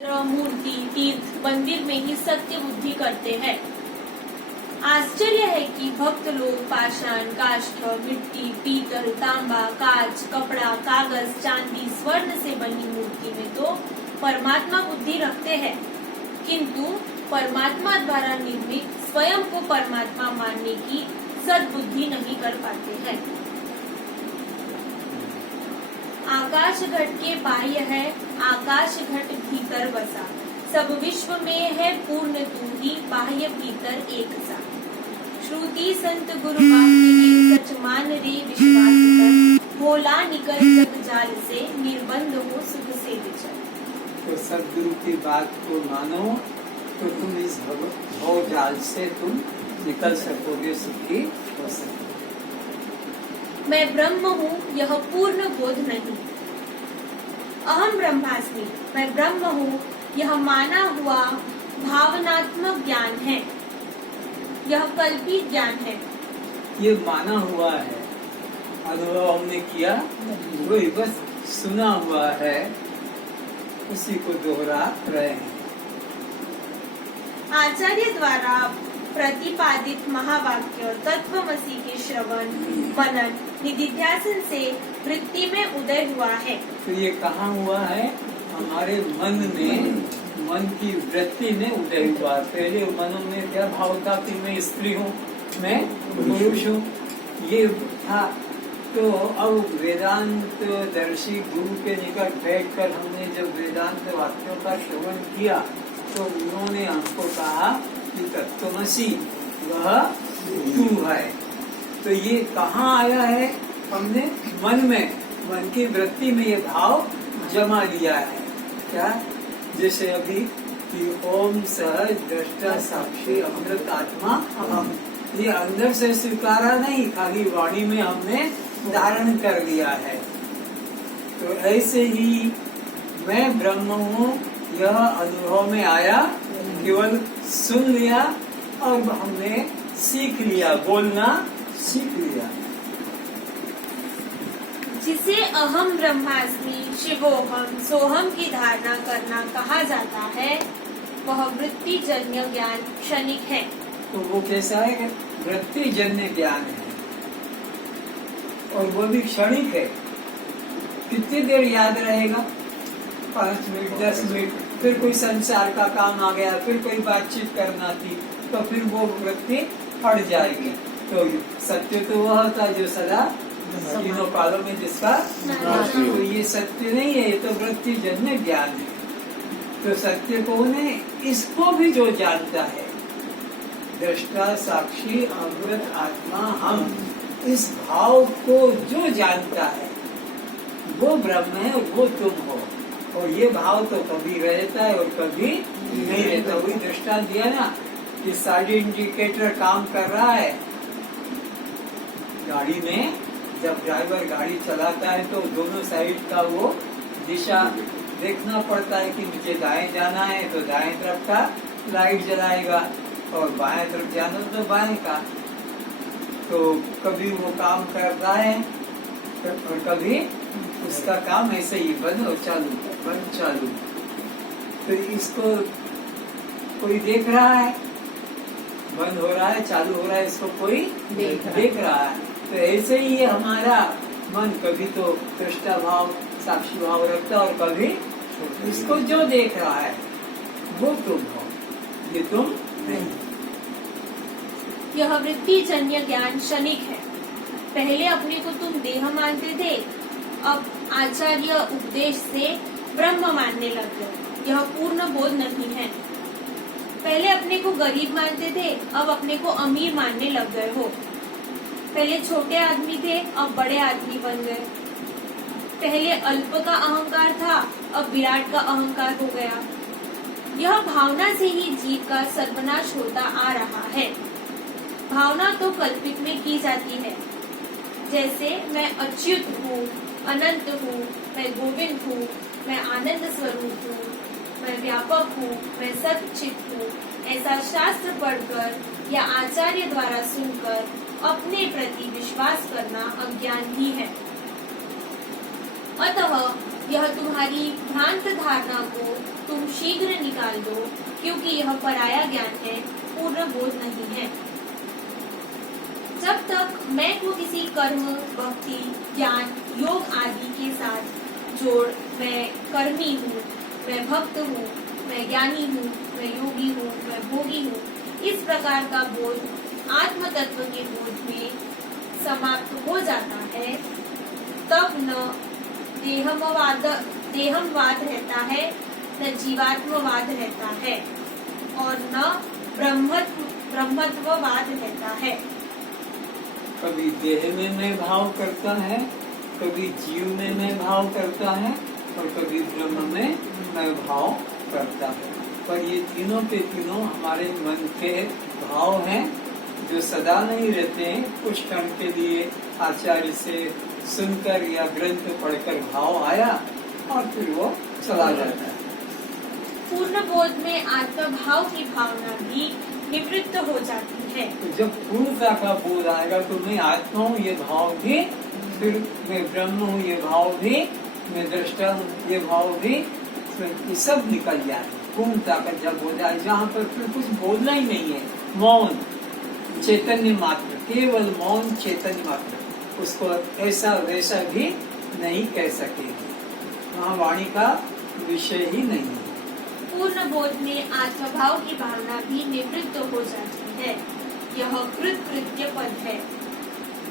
मूर्ति तीर्थ मंदिर में ही सत्य बुद्धि करते हैं। आश्चर्य है कि भक्त लोग पाषाण, काष्ठ, मिट्टी, पीतल, तांबा, कांच, कपड़ा, कागज, चांदी, स्वर्ण से बनी मूर्ति में तो परमात्मा बुद्धि रखते हैं, किंतु परमात्मा द्वारा निर्मित स्वयं को परमात्मा मानने की सद्बुद्धि नहीं कर पाते हैं। आकाश घट के बाह्य है, आकाश घट भीतर बसा। सब विश्व में है पूर्ण तू ही, बाह्य भीतर एक सा। श्रुति संत गुरु वाक्य सच मान रे विश्वास कर, भोला निकल जग जाल से, निर्बंध हो सुख से विचर। तो सदगुरु की बात को मानो तो तुम इस भव जाल से तुम निकल सकोगे, सुखी हो सकोगे। मैं ब्रह्म हूँ यह पूर्ण बोध नहीं। अहम ब्रह्मास्मि, मैं ब्रह्म हूँ यह माना हुआ भावनात्मक ज्ञान है, यह कल्पित ज्ञान है। ये माना हुआ है, अनुभव हमने किया, वही बस सुना हुआ है, उसी को दोहरा रहे हैं। आचार्य द्वारा प्रतिपादित महावाक्य तत्वमसि के श्रवण, मनन, निधिध्यासन से वृत्ति में उदय हुआ है। तो ये कहाँ हुआ है? हमारे मन में, मन की वृत्ति में उदय हुआ। पहले मन में क्या भाव था कि मैं स्त्री हूँ, मैं पुरुष हूँ, ये था। तो अब वेदांत दर्शी गुरु के निकट बैठकर हमने जब वेदांत वाक्यों का श्रवण किया तो उन्होंने हमको कहा कि तत्वमसि वह तू है। तो ये कहाँ आया है? हमने मन में, मन की वृत्ति में ये भाव जमा लिया है। क्या? जैसे अभी कि ओम सहज दृष्टा साक्षी अमृत आत्मा अहम, ये अंदर से स्वीकारा नहीं, खाली वाणी में हमने धारण कर लिया है। तो ऐसे ही मैं ब्रह्म हूँ यह अनुभव में आया, केवल सुन लिया और हमने सीख लिया, बोलना सीख लिया। जिसे अहम ब्रह्मास्मि शिवोहम सोहम की धारणा करना कहा जाता है, वह वृत्ति जन्य ज्ञान क्षणिक है। तो वो कैसा है? वृत्ति जन्य ज्ञान है और वो भी क्षणिक है। कितनी देर याद रहेगा? 5 मिनट, 10 मिनट, फिर कोई संसार का काम आ गया, फिर कोई बातचीत करना थी, तो फिर वो वृत्ति हट जाएगी। तो सत्य तो वह होता जो सदा तीनों कालों में जिसका तो ये सत्य नहीं है, ये तो वृत्ति जन्य ज्ञान है। तो सत्य कौन है? इसको भी जो जानता है, दृष्टा साक्षी अमृत आत्मा हम, इस भाव को जो जानता है वो ब्रह्म है और वो तुम हो। और ये भाव तो कभी रहता है और कभी नहीं रहता। वही दृष्टांत दिया ना कि साइड इंडिकेटर काम कर रहा है गाड़ी में। जब ड्राइवर गाड़ी चलाता है तो दोनों साइड का वो दिशा देखना पड़ता है कि मुझे दाएं जाना है तो दाएं तरफ का लाइट जलाएगा और बाएं तरफ जाना तो बाएं का। तो कभी वो काम कर रहा है और कभी उसका काम ऐसे ही बंद और चालू, बंद चालू। तो इसको कोई देख रहा है, बंद हो रहा है, चालू हो रहा है, इसको कोई देख रहा है। तो ऐसे ही हमारा मन कभी तो दृष्टा भाव, साक्षी भाव रखता है और कभी इसको जो देख रहा है वो तुम हो, ये तुम नहीं। यह वृत्ति जन्य ज्ञान क्षणिक है। पहले अपने को तुम देह मानते थे, अब आचार्य उपदेश से ब्रह्म मानने लग गए। यह पूर्ण बोध नहीं है। पहले अपने को गरीब मानते थे, अब अपने को अमीर मानने लग गए हो। पहले छोटे आदमी थे, अब बड़े आदमी बन गए। पहले अल्प का अहंकार था, अब विराट का अहंकार हो गया। यह भावना से ही जीव का सर्वनाश होता आ रहा है। भावना तो कल्पित में की जाती है, जैसे मैं अच्युत हूँ, अनंत हूँ, मैं गोविंद हूँ, मैं आनंद स्वरूप हूँ, मैं व्यापक हूँ, मैं सच्चित हूँ। ऐसा शास्त्र पढ़कर या आचार्य द्वारा सुनकर अपने प्रति विश्वास करना अज्ञान ही है। अतः यह तुम्हारी भ्रांत धारणा को तुम शीघ्र निकाल दो, क्योंकि यह पराया ज्ञान है, पूर्ण बोध नहीं है। जब तक मैं को किसी कर्म, भक्ति, ज्ञान, योग आदि के साथ जोड़ मैं कर्मी हूँ, मैं भक्त हूँ, मैं ज्ञानी हूँ, मैं योगी हूँ, मैं भोगी हूँ, इस प्रकार का बोध आत्म तत्व के बोध में समाप्त हो जाता है, तब न देहमवाद रहता है, न जीवात्मवाद रहता है, और न ब्रह्मत्ववाद रहता है। कभी देह में मैं भाव करता है, कभी जीव में मैं भाव करता है, और कभी ब्रह्म में मैं भाव करता है। पर ये तीनों के तीनों हमारे मन के भाव हैं, जो सदा नहीं रहते हैं। कुछ क्षण के लिए आचार्य से सुनकर या ग्रंथ पढ़कर भाव आया और फिर वो चला जाता है। पूर्ण बोध में आत्मभाव की भावना भी निवृत्त हो जाती है। तो जब पूर्णता का बोध आएगा तो मैं आत्मा हूँ ये भाव भी, फिर मैं ब्रह्म हूँ ये भाव भी, मैं दृष्टा हूँ ये भाव भी, ये सब निकल जाए। पूर्णता का जब हो जाए, जहाँ पर फिर कुछ बोलना ही नहीं है, मौन चैतन्य मात्र, केवल मौन चैतन्य मात्र, उसको ऐसा वैसा भी नहीं कह सकेंगे, वहाँ वाणी का विषय ही नहीं है। पूर्ण बोध में आत्मभाव की भावना भी निवृत्त हो जाती है। यह कृत्य पद है,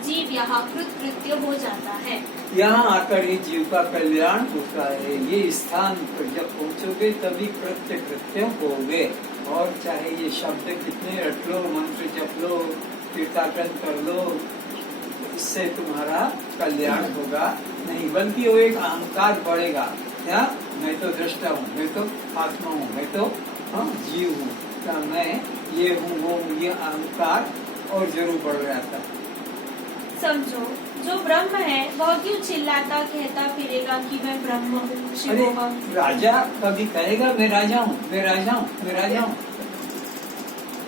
जीव यहाँ कृत्य हो जाता है। यहाँ आकर ही जीव का कल्याण होता है। ये स्थान पर जब पहुँचोगे तभी कृत्य होगे। और चाहे ये शब्द कितने रट लो, मंत्र जप लो, कीर्तन कर लो, इससे तुम्हारा कल्याण होगा नहीं, बल्कि वो एक अहंकार बढ़ेगा। क्या मैं तो दृष्टा हूँ, मैं तो आत्मा हूँ, मैं तो जीव हूँ, क्या मैं ये हूँ वो हूँ, ये अहंकार और जरूर बढ़ जाता है। समझो, जो ब्रह्म है वह क्यों चिल्लाता कहता फिरेगा कि मैं ब्रह्म हूँ, शिवोहम। राजा कभी कहेगा मैं राजा हूँ, मैं राजा हूँ, मैं राजा हूँ?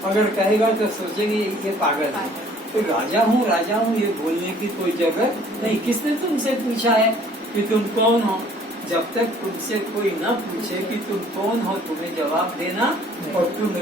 अगर कहेगा तो सोचेंगे ये पागल है। तो राजा हूँ ये बोलने की कोई जगह नहीं। किसने तुमसे पूछा है कि तुम कौन हो? जब तक तुमसे कोई न पूछे कि तुम कौन हो, तुम्हें जवाब देना और तुम